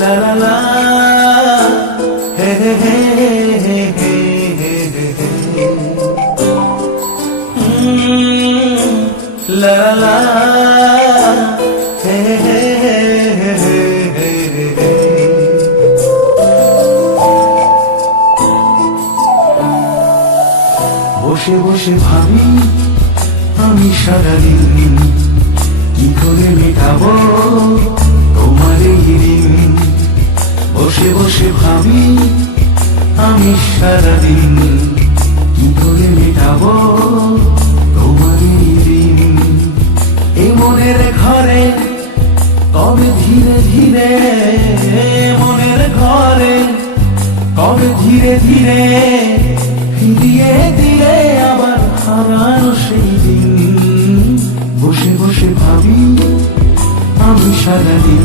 La la la, hey hey hey hey hey hey hey. La la la, hey hey hey hey hey hey. বসে বসে ভাবি আমি সারাদিন সারাদিন কি করে মেটাবো ঋণ মনের ঘরে, কবে ধীরে ধীরে মনের ঘরে, কবে ধীরে ধীরে, ফিরিয়ে দিলে আবার হারানো সেই দিন। বসে বসে ভাবি, আমি সারাদিন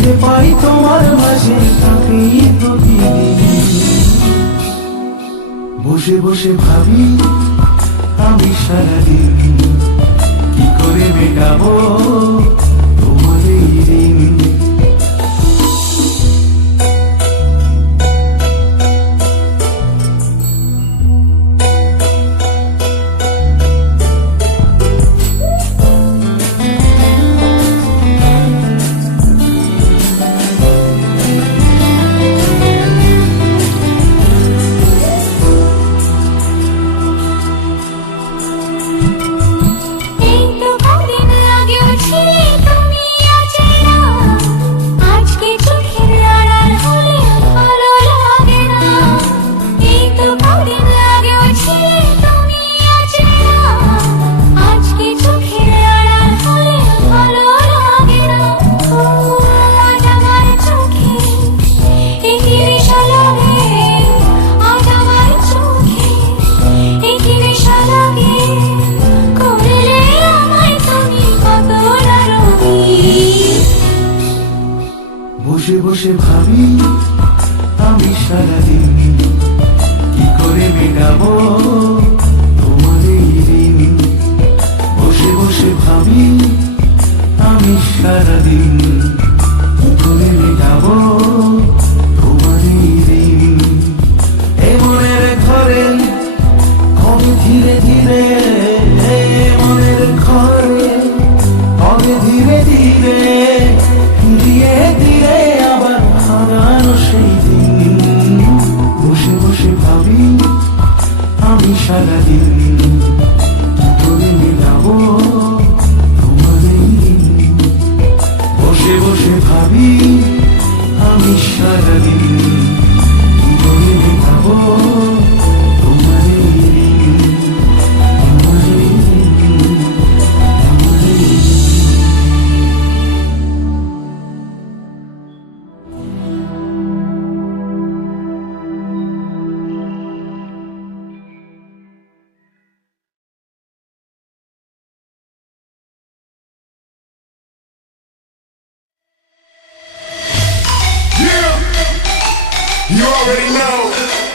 ফিরে পাই তোমার মাঝে থাকি বসে বসে ভাবি আমি সারাদিন কি করে মেটাবো? বসে ভাবি, আমি সারাদিন কি করে মেটাবো? তোমার ঋণ বসে বসে ভাবি, আমি সারাদিন কি করে মেটাবো? তোমার ঋণ এ মনের ঘরে কবে ধীরে ধীরে paradis. You already know.